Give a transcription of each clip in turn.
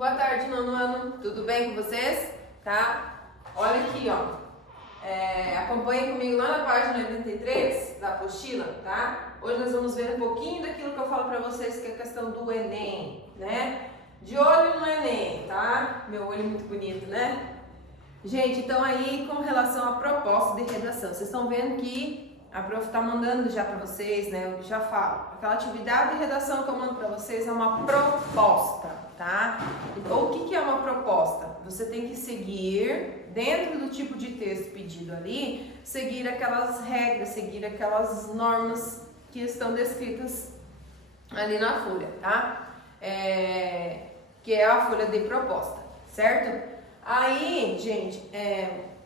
Boa tarde, nono ano. Tudo bem com vocês? Tá? Olha aqui, ó. Acompanhe comigo lá na página 83 da apostila, tá? Hoje nós vamos ver um pouquinho daquilo que eu falo pra vocês, que é a questão do Enem, né? De olho no Enem, tá? Meu olho é muito bonito, né? Gente, então aí com relação à proposta de redação, vocês estão vendo que a prof tá mandando já para vocês, né? Eu já falo. Aquela atividade de redação que eu mando para vocês é uma proposta, tá? Então, o que é uma proposta? Você tem que seguir, dentro do tipo de texto pedido ali, seguir aquelas regras, seguir aquelas normas que estão descritas ali na folha, tá? Que é a folha de proposta, certo? Aí, gente,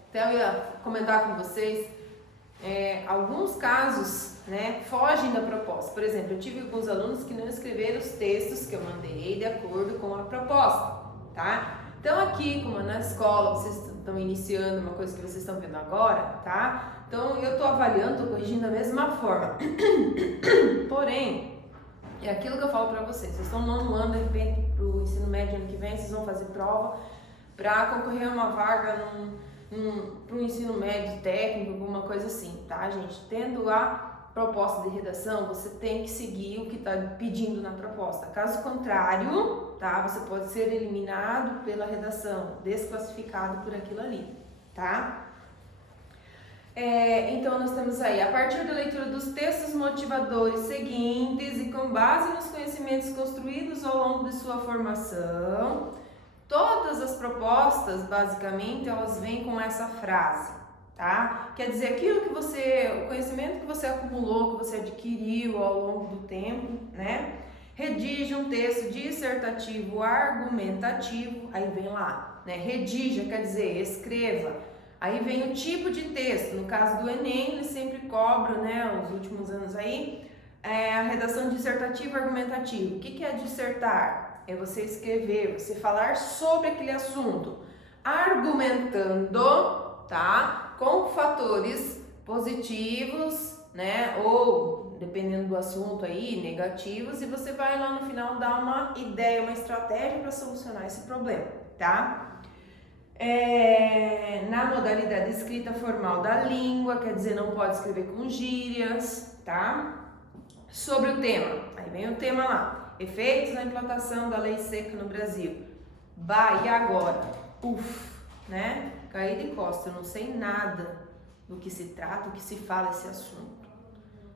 até eu ia comentar com vocês, alguns casos, né, fogem da proposta. Por exemplo, eu tive alguns alunos que não escreveram os textos que eu mandei de acordo com a proposta, tá? Então aqui, como na escola, vocês estão iniciando uma coisa que vocês estão vendo agora, tá? Então eu estou avaliando, estou corrigindo da mesma forma. Porém, é aquilo que eu falo para vocês. Vocês estão no nono ano, de repente, para o ensino médio ano que vem, vocês vão fazer prova para concorrer a uma vaga para um ensino médio técnico, alguma coisa assim, tá, gente? Tendo a proposta de redação, você tem que seguir o que está pedindo na proposta. Caso contrário, tá, você pode ser eliminado pela redação, desclassificado por aquilo ali, tá? Então nós temos aí, a partir da leitura dos textos motivadores seguintes e com base nos conhecimentos construídos ao longo de sua formação, todas as propostas, basicamente, elas vêm com essa frase, tá? Quer dizer, o conhecimento que você acumulou, que você adquiriu ao longo do tempo, né? Redige um texto dissertativo argumentativo, aí vem lá, né? Redija, quer dizer, escreva. Aí vem o tipo de texto, no caso do Enem, eles sempre cobram, né, os últimos anos aí, a redação dissertativa argumentativa. O que é dissertar? É você escrever, você falar sobre aquele assunto, argumentando, tá? Com fatores positivos, né? Ou, dependendo do assunto aí, negativos, e você vai lá no final dar uma ideia, uma estratégia para solucionar esse problema, tá? Na modalidade escrita formal da língua, quer dizer, não pode escrever com gírias, tá? Sobre o tema, aí vem o tema lá. Efeitos na implantação da lei seca no Brasil. E agora? Né? Caí de costa, eu não sei nada do que se trata, do que se fala esse assunto.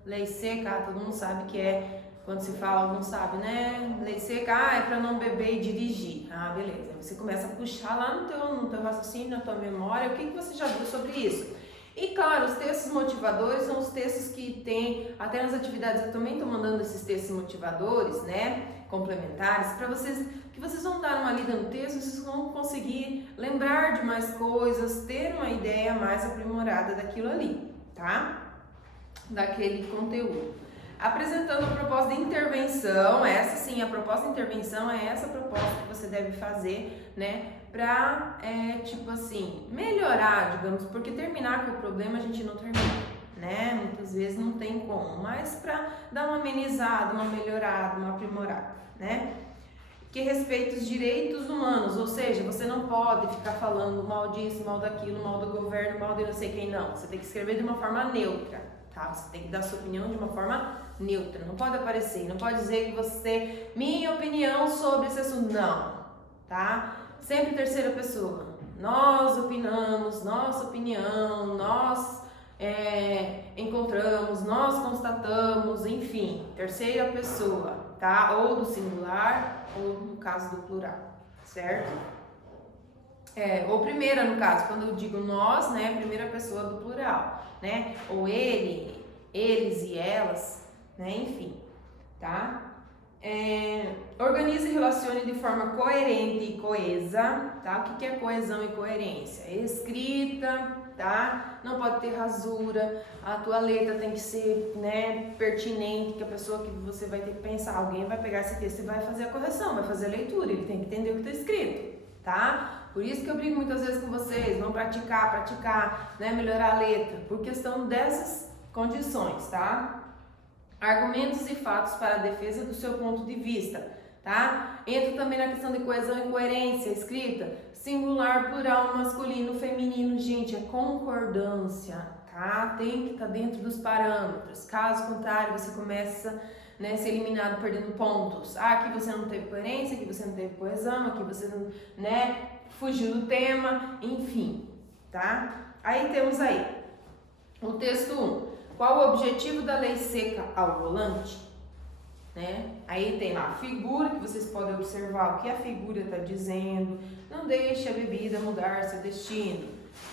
Lei seca, todo mundo sabe que quando se fala, não sabe, né? Lei seca, é para não beber e dirigir. Beleza. Você começa a puxar lá no teu raciocínio, na tua memória, o que você já viu sobre isso? E claro, os textos motivadores são os textos que tem, até nas atividades eu também estou mandando esses textos motivadores, né, complementares, para vocês, que vocês vão dar uma lida no texto, vocês vão conseguir lembrar de mais coisas, ter uma ideia mais aprimorada daquilo ali, tá? Daquele conteúdo. Apresentando a proposta de intervenção, essa sim, a proposta de intervenção é essa proposta que você deve fazer, né, pra, tipo assim, melhorar, digamos, porque terminar com o problema a gente não termina, né, muitas vezes não tem como, mas pra dar uma amenizada, uma melhorada, uma aprimorada, né, que respeita os direitos humanos, ou seja, você não pode ficar falando mal disso, mal daquilo, mal do governo, mal de não sei quem, não, você tem que escrever de uma forma neutra, tá, você tem que dar sua opinião de uma forma neutra, não pode aparecer, não pode dizer que você, minha opinião sobre esse assunto, não, tá? Sempre terceira pessoa, nós opinamos, nossa opinião, nós encontramos, nós constatamos, enfim, terceira pessoa, tá? Ou do singular, ou no caso do plural, certo? Ou primeira no caso, quando eu digo nós, né, primeira pessoa do plural, né? Ou ele, eles e elas, né, enfim, tá? Organize e relacione de forma coerente e coesa, tá? O que é coesão e coerência? Escrita, tá? Não pode ter rasura, a tua letra tem que ser, né, pertinente, que a pessoa que você vai ter que pensar, alguém vai pegar esse texto e vai fazer a correção, vai fazer a leitura, ele tem que entender o que está escrito, tá? Por isso que eu brigo muitas vezes com vocês, vão praticar, né, melhorar a letra, por questão dessas condições, tá? Argumentos e fatos para a defesa do seu ponto de vista, tá? Entra também na questão de coesão e coerência, escrita, singular, plural, masculino, feminino, gente, é concordância, tá? Tem que estar dentro dos parâmetros, caso contrário você começa, né, a ser eliminado perdendo pontos. Aqui você não teve coerência, aqui você não teve coesão, aqui você não, né, fugiu do tema, enfim, tá? Aí temos aí o texto 1. Qual o objetivo da lei seca ao volante? Né? Aí tem lá a figura, que vocês podem observar o que a figura está dizendo. Não deixe a bebida mudar seu destino.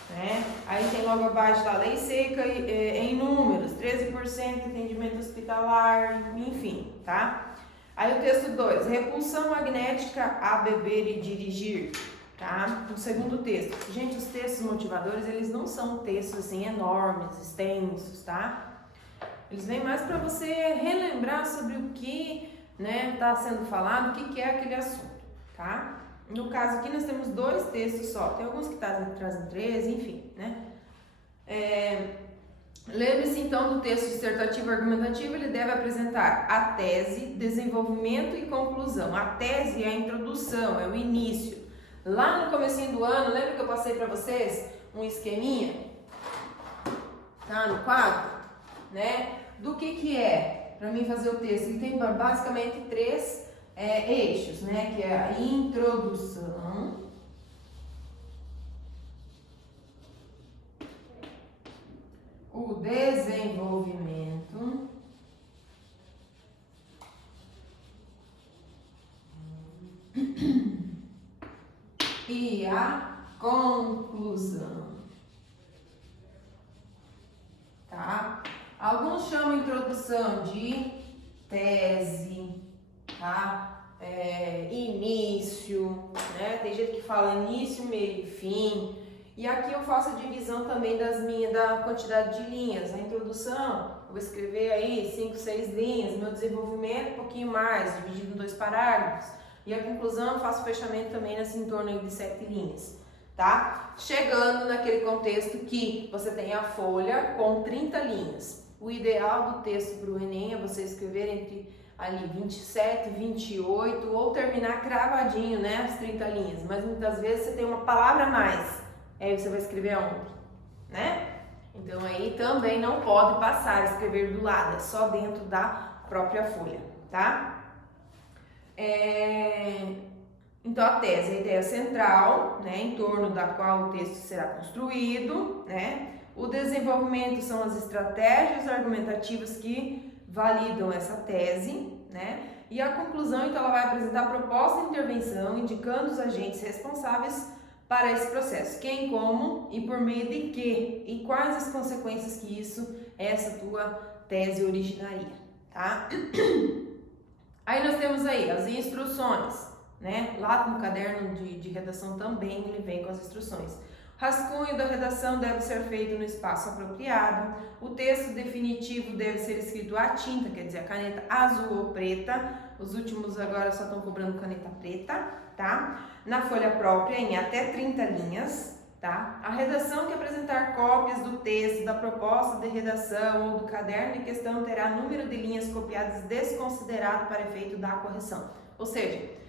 Né? Aí tem logo abaixo da lei seca em números, 13% de atendimento hospitalar, enfim, tá? Aí o texto 2, repulsão magnética a beber e dirigir, tá? O segundo texto. Gente, os textos motivadores, eles não são textos assim enormes, extensos, tá? Eles vêm mais para você relembrar sobre o que, né, está sendo falado, o que é aquele assunto, tá? No caso aqui nós temos 2 textos só, tem alguns que trazem 3, enfim, né? Lembre-se então do texto dissertativo argumentativo, ele deve apresentar a tese, desenvolvimento e conclusão. A tese é a introdução, é o início. Lá no comecinho do ano, lembra que eu passei para vocês um esqueminha? Tá no quadro? Né? Do que é para mim fazer o texto? Ele tem basicamente 3 eixos, né? Que é a introdução, o desenvolvimento e a conclusão, tá? Alguns chamam introdução de tese, tá? Início, né? Tem gente que fala início, meio e fim. E aqui eu faço a divisão também da quantidade de linhas. A introdução, eu vou escrever aí 5, 6 linhas. Meu desenvolvimento, um pouquinho mais, dividido em 2 parágrafos. E a conclusão, eu faço fechamento também nesse em torno de 7 linhas, tá? Chegando naquele contexto que você tem a folha com 30 linhas. O ideal do texto para o Enem é você escrever entre ali 27, 28 ou terminar cravadinho, né, as 30 linhas. Mas muitas vezes você tem uma palavra a mais, aí você vai escrever aonde, né? Então aí também não pode passar, escrever do lado, é só dentro da própria folha, tá? Então a tese é a ideia central, né, em torno da qual o texto será construído, né? O desenvolvimento são as estratégias argumentativas que validam essa tese, né? E a conclusão, então, ela vai apresentar a proposta de intervenção, indicando os agentes responsáveis para esse processo, quem, como e por meio de quê, e quais as consequências que essa tua tese originaria, tá? Aí nós temos aí as instruções, né? Lá no caderno de redação também ele vem com as instruções. Rascunho da redação deve ser feito no espaço apropriado. O texto definitivo deve ser escrito à tinta, quer dizer, a caneta azul ou preta. Os últimos agora só estão cobrando caneta preta, tá? Na folha própria, em até 30 linhas, tá? A redação que apresentar cópias do texto, da proposta de redação ou do caderno de questão terá número de linhas copiadas desconsiderado para efeito da correção. Ou seja,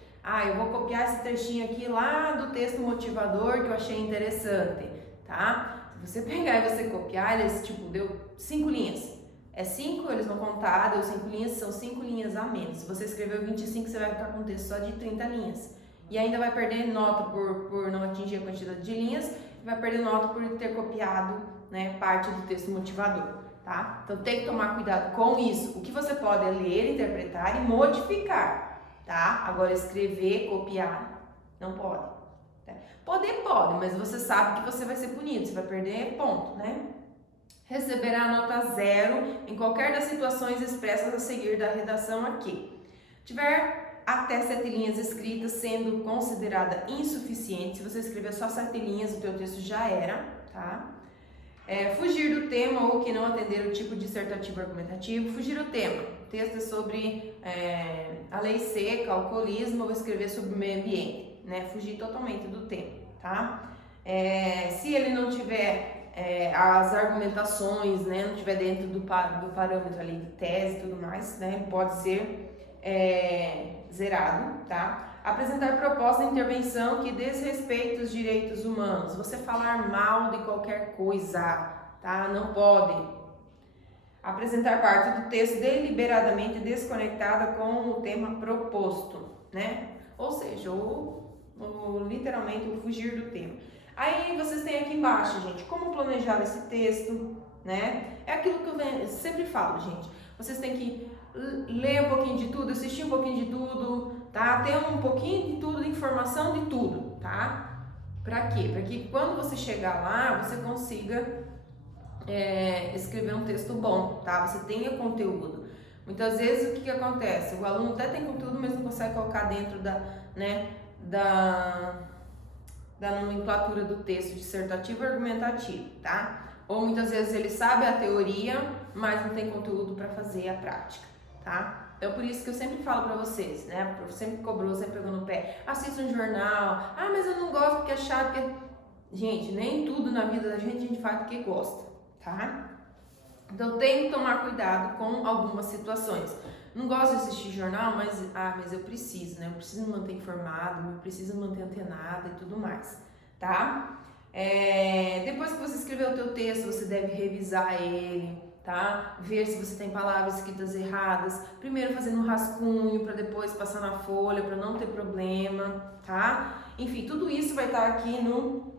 eu vou copiar esse trechinho aqui lá do texto motivador que eu achei interessante, tá? Se você pegar e você copiar, eles, deu 5 linhas. É 5, eles vão contar, deu 5 linhas, são 5 linhas a menos. Se você escreveu 25, você vai ficar com um texto só de 30 linhas. E ainda vai perder nota por não atingir a quantidade de linhas, e vai perder nota por ter copiado, né, parte do texto motivador, tá? Então tem que tomar cuidado com isso. O que você pode é ler, interpretar e modificar. Tá? Agora escrever, copiar, não pode. Tá? Poder pode, mas você sabe que você vai ser punido, você vai perder ponto, né? Receberá nota 0 em qualquer das situações expressas a seguir da redação aqui. Tiver até 7 linhas escritas, sendo considerada insuficiente, se você escrever só 7 linhas, o teu texto já era, tá? Fugir do tema ou que não atender o tipo dissertativo argumentativo. Fugir do tema. O texto é sobre a lei seca, alcoolismo, eu vou escrever sobre o meio ambiente, né? Fugir totalmente do tema, tá? Se ele não tiver as argumentações, né? Não tiver dentro do parâmetro ali de tese e tudo mais, né? Pode ser zerado, tá? Apresentar proposta de intervenção que desrespeite os direitos humanos. Você falar mal de qualquer coisa, tá? Não pode. Apresentar parte do texto deliberadamente desconectada com o tema proposto, né? Ou seja, literalmente o fugir do tema. Aí vocês têm aqui embaixo, gente, como planejar esse texto, né? É aquilo que eu sempre falo, gente. Vocês têm que ler um pouquinho de tudo, assistir um pouquinho de tudo, tá? Ter um pouquinho de tudo, de informação de tudo, tá? Pra quê? Pra que quando você chegar lá, você consiga escrever um texto bom, tá? Você tenha conteúdo. Muitas vezes o que acontece? O aluno até tem conteúdo, mas não consegue colocar dentro da nomenclatura do texto dissertativo e argumentativo, tá? Ou muitas vezes ele sabe a teoria, mas não tem conteúdo para fazer a prática, tá? Então por isso que eu sempre falo para vocês, né? O professor sempre cobrou, sempre pegou no pé. Assista um jornal. Ah, mas eu não gosto porque é chato. Porque... Gente, nem tudo na vida da gente a gente faz porque gosta, tá? Então tem que tomar cuidado com algumas situações. Não gosto de assistir jornal, mas eu preciso, né? Eu preciso me manter informado, eu preciso me manter antenada e tudo mais, tá? Depois que você escreveu o teu texto, você deve revisar ele, tá? Ver se você tem palavras escritas erradas. Primeiro fazendo um rascunho para depois passar na folha para não ter problema, tá? Enfim, tudo isso vai estar aqui no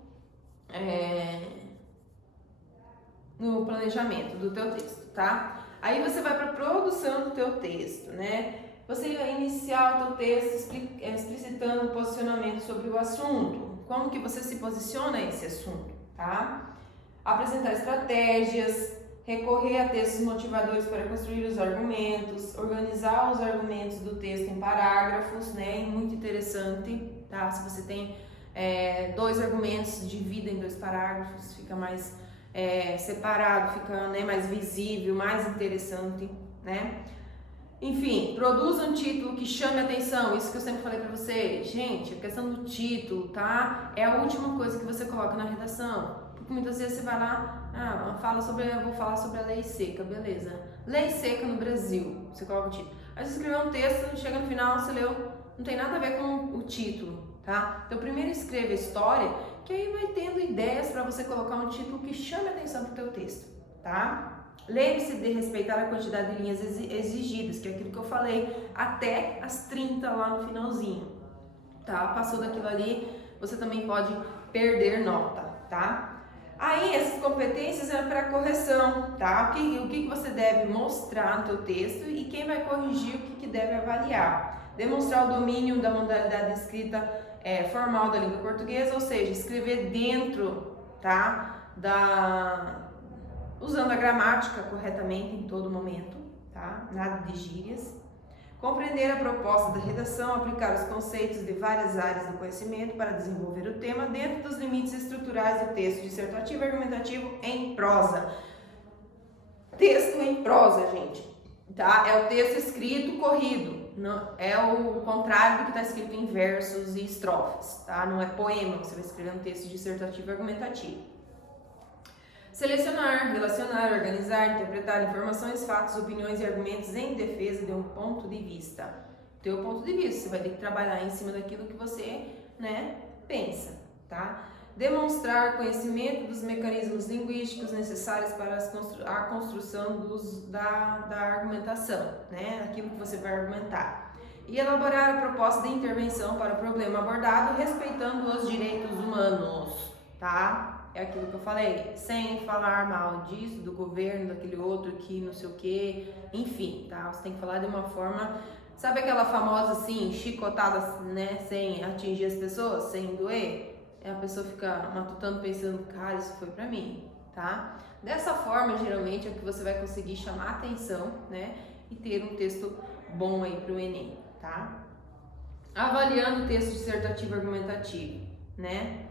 planejamento do teu texto, tá? Aí você vai para a produção do teu texto, né? Você vai iniciar o teu texto explicitando o posicionamento sobre o assunto, como que você se posiciona nesse assunto, tá? Apresentar estratégias, recorrer a textos motivadores para construir os argumentos, organizar os argumentos do texto em parágrafos, né? Muito interessante, tá? Se você tem 2 argumentos, divida em 2 parágrafos, fica mais separado, fica, né, mais visível, mais interessante, né? Enfim, produza um título que chame a atenção, isso que eu sempre falei pra vocês. Gente, a questão do título, tá? É a última coisa que você coloca na redação. Porque muitas vezes você vai lá, eu vou falar sobre a lei seca, beleza. Lei seca no Brasil, você coloca o título. Aí você escreveu um texto, chega no final, você leu, não tem nada a ver com o título, tá? Então primeiro escreva a história, que aí vai tendo ideias para você colocar um título que chame a atenção pro teu texto, tá? Lembre-se de respeitar a quantidade de linhas exigidas, que é aquilo que eu falei, até as 30 lá no finalzinho, tá? Passou daquilo ali, você também pode perder nota, tá? Aí essas competências é para correção, tá? O que você deve mostrar no teu texto e quem vai corrigir o que deve avaliar. Demonstrar o domínio da modalidade de escrita formal da língua portuguesa, ou seja, escrever dentro, tá? Usando a gramática corretamente em todo momento, tá? Nada de gírias. Compreender a proposta da redação, aplicar os conceitos de várias áreas do conhecimento para desenvolver o tema dentro dos limites estruturais do texto dissertativo e argumentativo em prosa. Texto em prosa, gente, tá? É o texto escrito corrido, não, é o contrário do que está escrito em versos e estrofes, tá? Não é poema, você vai escrever um texto dissertativo e argumentativo. Selecionar, relacionar, organizar, interpretar informações, fatos, opiniões e argumentos em defesa de um ponto de vista. Teu ponto de vista, você vai ter que trabalhar em cima daquilo que você, né, pensa, tá? Demonstrar conhecimento dos mecanismos linguísticos necessários para a construção da argumentação, né, aquilo que você vai argumentar. E elaborar a proposta de intervenção para o problema abordado, respeitando os direitos humanos, tá? É aquilo que eu falei, sem falar mal disso, do governo, daquele outro que não sei o que, enfim, tá? Você tem que falar de uma forma, sabe aquela famosa assim, chicotada, né, sem atingir as pessoas, sem doer? A pessoa fica matutando pensando, cara, isso foi pra mim, tá? Dessa forma, geralmente, é que você vai conseguir chamar a atenção, né, e ter um texto bom aí pro Enem, tá? Avaliando o texto dissertativo argumentativo, né?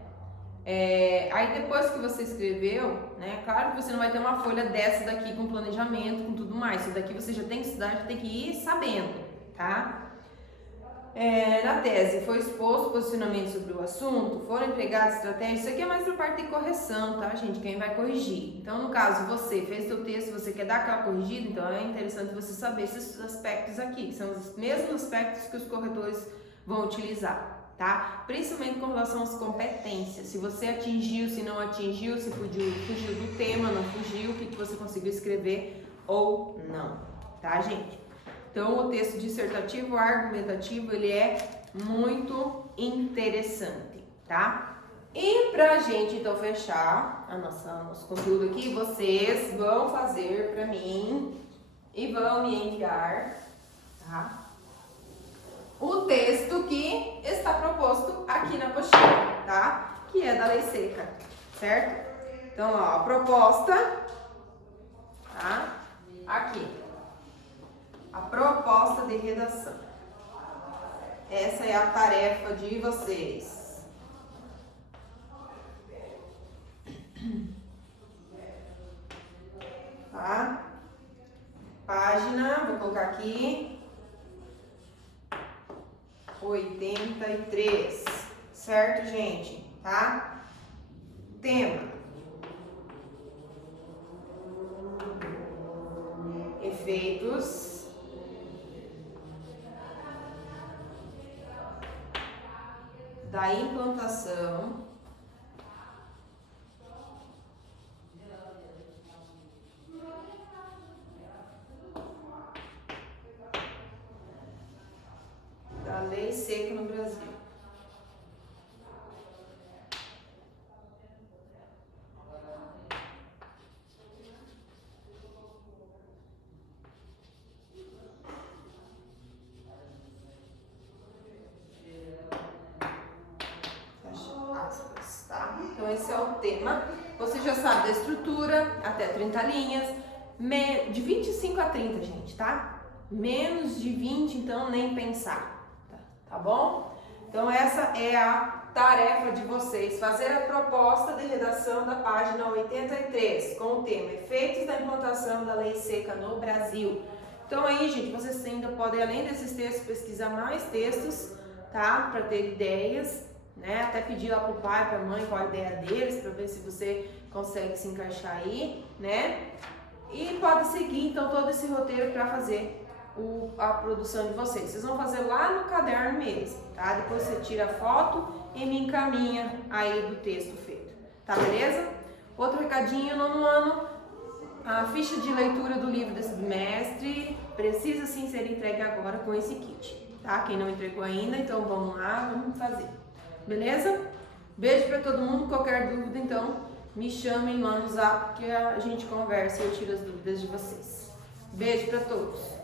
Aí depois que você escreveu, né, claro que você não vai ter uma folha dessa daqui com planejamento, com tudo mais, isso daqui você já tem que estudar, já tem que ir sabendo, tá? na tese foi exposto posicionamento sobre o assunto, foram empregadas estratégias, isso aqui é mais para parte de correção, tá, gente? Quem vai corrigir. Então, no caso, você fez seu texto, você quer dar aquela corrigida, então é interessante você saber esses aspectos aqui, que são os mesmos aspectos que os corretores vão utilizar, tá? Principalmente com relação às competências. Se você atingiu, se não atingiu, se fugiu do tema, não fugiu, o que você conseguiu escrever ou não, tá, gente? Então, o texto dissertativo argumentativo, ele é muito interessante, tá? E pra gente, então, fechar nosso conteúdo aqui, vocês vão fazer pra mim e vão me enviar, tá? O texto que está proposto aqui na apostila, tá? Que é da lei seca, certo? Então, ó, a proposta, tá? Aqui. A proposta de redação. Essa é a tarefa de vocês. Tá? Página, vou colocar aqui, 83. Certo, gente? Tá? Tema. Efeitos da implantação da lei seca no Brasil. Tá? Então esse é o tema. Você já sabe da estrutura, até 30 linhas, de 25 a 30, gente, tá? Menos de 20, então nem pensar, tá bom? Então essa é a tarefa de vocês, fazer a proposta de redação da página 83, com o tema Efeitos da implantação da lei seca no Brasil. Então aí, gente, vocês ainda podem, além desses textos, pesquisar mais textos, tá? Para ter ideias, né? Até pedir lá pro pai, pra mãe, qual a ideia deles, para ver se você consegue se encaixar aí, né? E pode seguir, então, todo esse roteiro para fazer a produção de vocês. Vocês vão fazer lá no caderno mesmo, tá? Depois você tira a foto e me encaminha aí do texto feito, tá, beleza? Outro recadinho, nono ano, a ficha de leitura do livro desse bimestre precisa sim ser entregue agora com esse kit, tá? Quem não entregou ainda, então vamos lá, vamos fazer. Beleza? Beijo pra todo mundo. Qualquer dúvida, então, me chamem lá no zap que a gente conversa e eu tiro as dúvidas de vocês. Beijo pra todos.